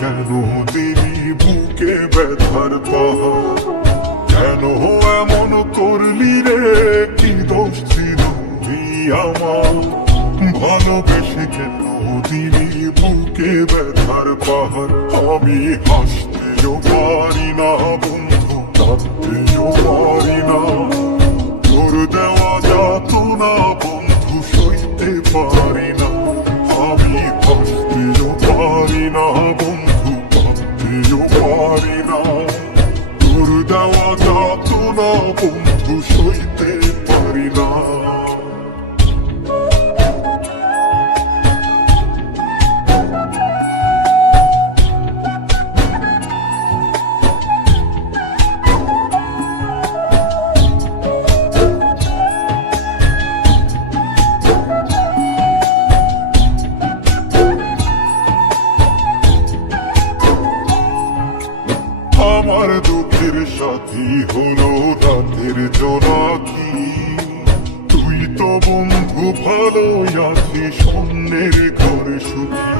কেন দিলি বুকে ব্যথার পাহাড় কেন এমন করলি রে? কি দোষ ছিল আমার? ভালোবেসে কেন দিলি বুকে ব্যথার পাহাড় আমি হাসতেও পারি না, বন্ধু, কাঁদতেও পারি না। আমার দুঃখের সাথী হলো রাতের জোনাকি। তুই তো বন্ধু ভালো আছিস অন্যের ঘরে সুখী।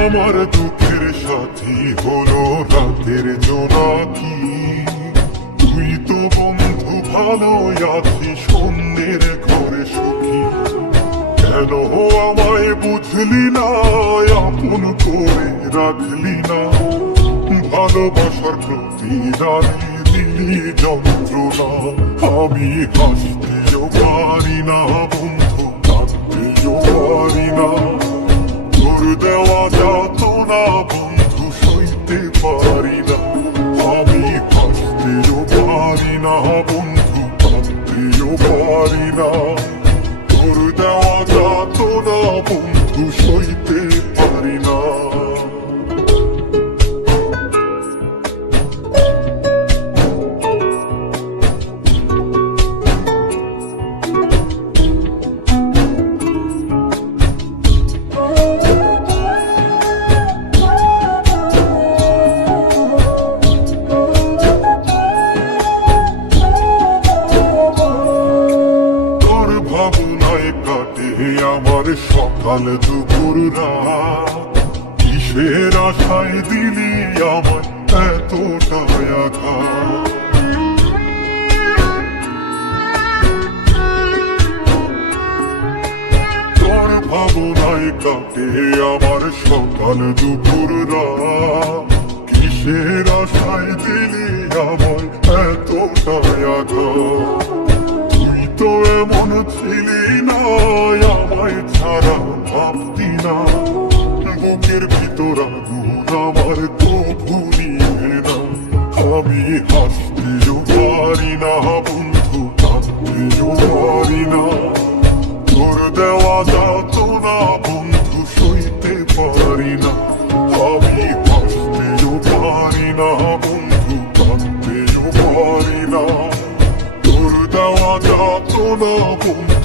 আমার দুঃখের সাথী হলো রাতের জোনাকি। তুই তো বন্ধু ভালো আছিস অন্যের ঘরে সুখী। কেন আমায় বুঝলি না? আপন করে রাখলি না। ভালোবাসার প্রতিদানে দিলি যন্ত্রণা। আমি হাসতেও পারি না, বন্ধু, কাঁদতেও পারি না। তোর দেওয়া যাত না বন্ধু, সইতে পারি না। আমি হাসতেও পারি না, বন্ধু, কাঁদতেও পারি না। বন্ধু আমার সকাল দুপুর কিসের আশায় দিলি আমার এতটা তোর ভাবনায় কাটে আমার সকাল দুপুর কিসের আশায় দিলি আমার এতটা আঘাত? তুই তো এমন ছিলি না আমায় ছাড়া ভাবতি না। বুকের ভিতর আগুন আমার তো ভুলিয়ে না। আমি হাসতেও পারি না, বন্ধু, কাঁদতেও পারি না। তোর দেওয়া যাত না বন্ধু, সইতে পারি না। আমি হাসতেও পারি না, বন্ধু, কাঁদতেও পারি না। তোর দেওয়া যাত না বন্ধু